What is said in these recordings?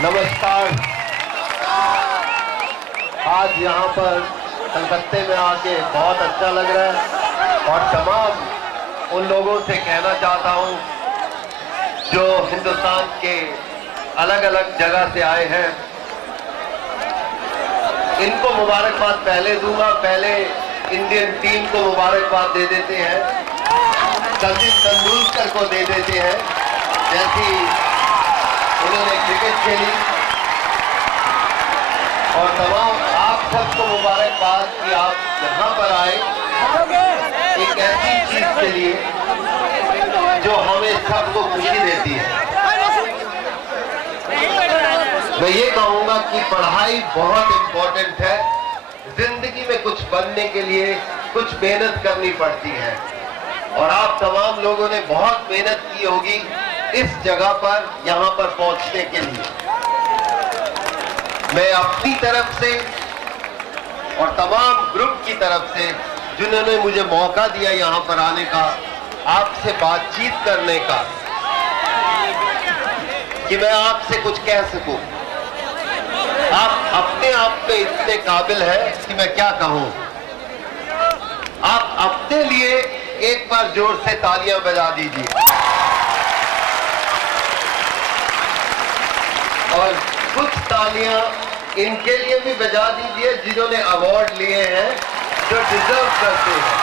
नमस्कार। आज यहाँ पर कलकत्ते में आके बहुत अच्छा लग रहा है और तमाम उन लोगों से कहना चाहता हूँ जो हिंदुस्तान के अलग अलग जगह से आए हैं, इनको मुबारकबाद पहले दूंगा। पहले इंडियन टीम को मुबारकबाद दे देते हैं, सचिन तेंदुलकर को दे देते हैं जैसी उन्होंने क्रिकेट खेली, और तमाम आप सबको मुबारकबाद कि आप यहाँ पर आए एक ऐसी चीज के लिए जो हमें सबको खुशी देती है। मैं ये कहूँगा कि पढ़ाई बहुत इम्पोर्टेंट है। जिंदगी में कुछ बनने के लिए कुछ मेहनत करनी पड़ती है और आप तमाम लोगों ने बहुत मेहनत की होगी इस जगह पर यहाँ पर पहुँचने के लिए। मैं अपनी तरफ से और तमाम ग्रुप की तरफ से जिन्होंने मुझे मौका दिया यहाँ पर आने का, आपसे बातचीत करने का, कि मैं आपसे कुछ कह सकूं। आप अपने आप में इतने काबिल हैं कि मैं क्या कहूं। आप अपने लिए एक बार जोर से तालियां बजा दीजिए और कुछ तालियां इनके लिए भी बजा दीजिए जिन्होंने अवार्ड लिए हैं, जो डिजर्व करते हैं।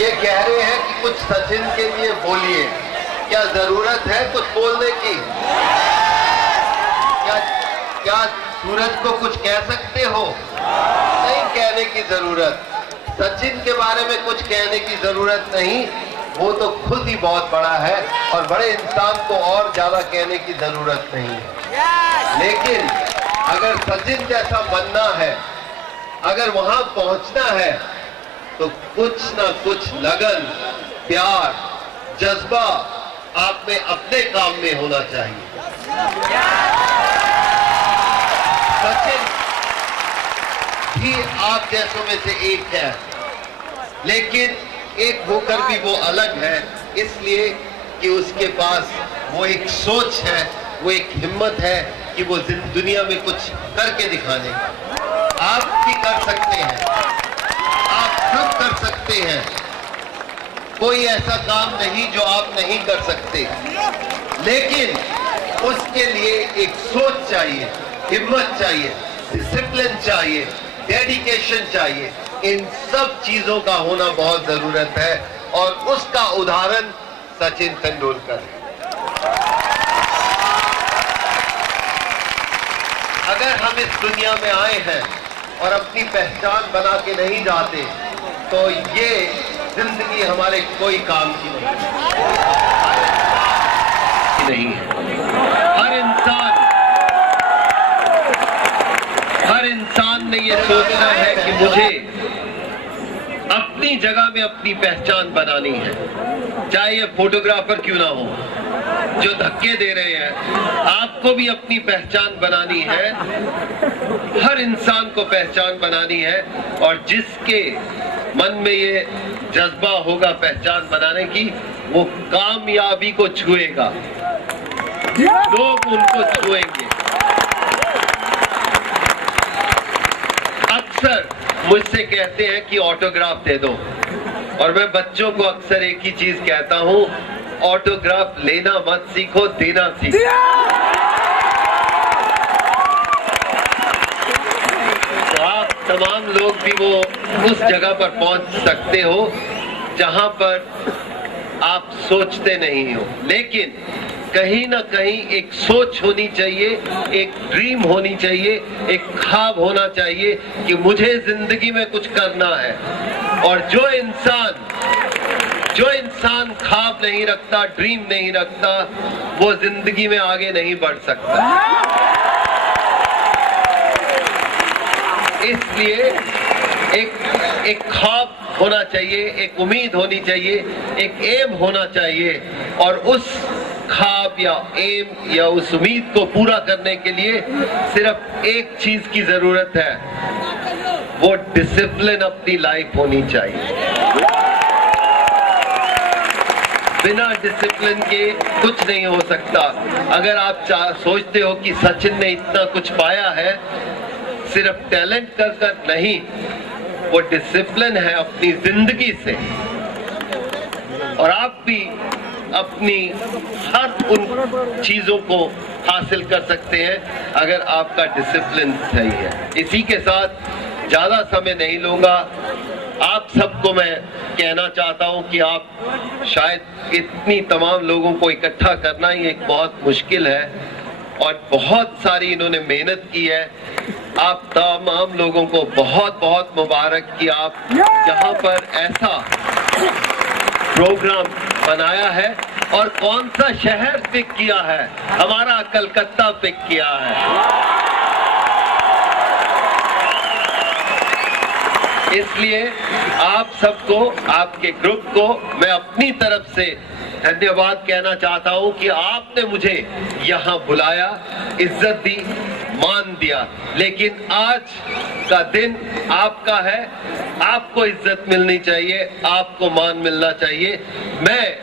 ये कह रहे हैं कि कुछ सचिन के लिए बोलिए। क्या जरूरत है कुछ बोलने की? क्या सूरज को कुछ कह सकते हो? नहीं कहने की जरूरत। सचिन के बारे में कुछ कहने की जरूरत नहीं, वो तो खुद ही बहुत बड़ा है और बड़े इंसान को और ज्यादा कहने की जरूरत नहीं है। लेकिन अगर सचिन जैसा बनना है, अगर वहां पहुंचना है, तो कुछ ना कुछ लगन, प्यार, जज्बा आप में अपने काम में होना चाहिए। सचिन भी आप जैसों में से एक है, लेकिन एक होकर भी वो अलग है, इसलिए कि उसके पास वो एक सोच है, वो एक हिम्मत है कि वो दुनिया में कुछ करके दिखाने का। आप भी कर सकते हैं, आप सब कर सकते हैं। कोई ऐसा काम नहीं जो आप नहीं कर सकते, लेकिन उसके लिए एक सोच चाहिए, हिम्मत चाहिए, डिसिप्लिन चाहिए, डेडिकेशन चाहिए। इन सब चीजों का होना बहुत जरूरत है और उसका उदाहरण सचिन तेंदुलकर है। अगर हम इस दुनिया में आए हैं और अपनी पहचान बना के नहीं जाते, तो ये जिंदगी हमारे कोई काम की नहीं है। हर इंसान ने ये सोचना है कि मुझे अपनी जगह में अपनी पहचान बनानी है, चाहे ये फोटोग्राफर क्यों ना हो जो धक्के दे रहे हैं। आपको भी अपनी पहचान बनानी है, हर इंसान को पहचान बनानी है, और जिसके मन में ये जज्बा होगा पहचान बनाने की, वो कामयाबी को छुएगा, लोग उनको छुएंगे। अक्सर मुझसे कहते हैं कि ऑटोग्राफ दे दो, और मैं बच्चों को अक्सर एक ही चीज कहता हूं, ऑटोग्राफ लेना मत सीखो, देना सीखो। तो आप तमाम लोग भी वो उस जगह पर पहुंच सकते हो जहां पर आप सोचते नहीं हो, लेकिन कहीं ना कहीं एक सोच होनी चाहिए, एक ड्रीम होनी चाहिए, एक ख्वाब होना चाहिए कि मुझे जिंदगी में कुछ करना है। और जो इंसान ख्वाब नहीं रखता, ड्रीम नहीं रखता, वो जिंदगी में आगे नहीं बढ़ सकता। इसलिए एक ख्वाब होना चाहिए, एक उम्मीद होनी चाहिए, एक एम होना चाहिए, और उस ख्वाब या एम या उस उम्मीद को पूरा करने के लिए सिर्फ एक चीज की जरूरत है, वो डिसिप्लिन अपनी लाइफ होनी चाहिए। बिना डिसिप्लिन के कुछ नहीं हो सकता। अगर आप सोचते हो कि सचिन ने इतना कुछ पाया है सिर्फ टैलेंट कर नहीं, वो डिसिप्लिन है अपनी जिंदगी से। और आप भी अपनी हर उन चीजों को हासिल कर सकते हैं अगर आपका डिसिप्लिन सही है। इसी के साथ ज्यादा समय नहीं लूंगा। आप सबको मैं कहना चाहता हूं कि आप शायद इतनी तमाम लोगों को इकट्ठा करना ही एक बहुत मुश्किल है और बहुत सारी इन्होंने मेहनत की है। आप तमाम लोगों को बहुत बहुत मुबारक कि आप यहाँ पर ऐसा प्रोग्राम बनाया है। और कौन सा शहर पिक किया है? हमारा कलकत्ता पिक किया है। इसलिए आप सबको, आपके ग्रुप को मैं अपनी तरफ से धन्यवाद कहना चाहता हूं कि आपने मुझे यहां बुलाया, इज्जत दी, मान दिया। लेकिन आज का दिन आपका है, आपको इज्जत मिलनी चाहिए, आपको मान मिलना चाहिए। मैं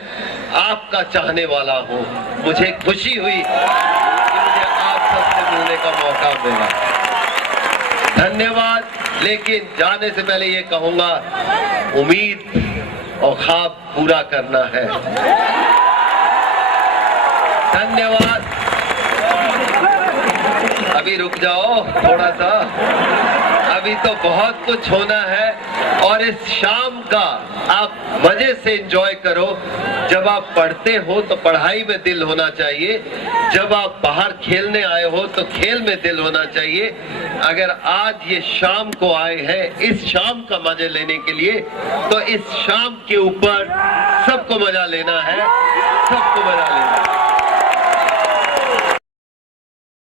आपका चाहने वाला हूं। मुझे खुशी हुई कि मुझे आप सबसे मिलने का मौका मिला। धन्यवाद। लेकिन जाने से पहले ये कहूंगा, उम्मीद और ख्वाब पूरा करना है। धन्यवाद। अभी रुक जाओ थोड़ा सा, अभी तो बहुत कुछ होना है। और इस शाम का आप मजे से एंजॉय करो। जब आप पढ़ते हो तो पढ़ाई में दिल होना चाहिए, जब आप बाहर खेलने आए हो तो खेल में दिल होना चाहिए। अगर आज ये शाम को आए हैं इस शाम का मजा लेने के लिए, तो इस शाम के ऊपर सबको मजा लेना है, सबको मजा लेना है।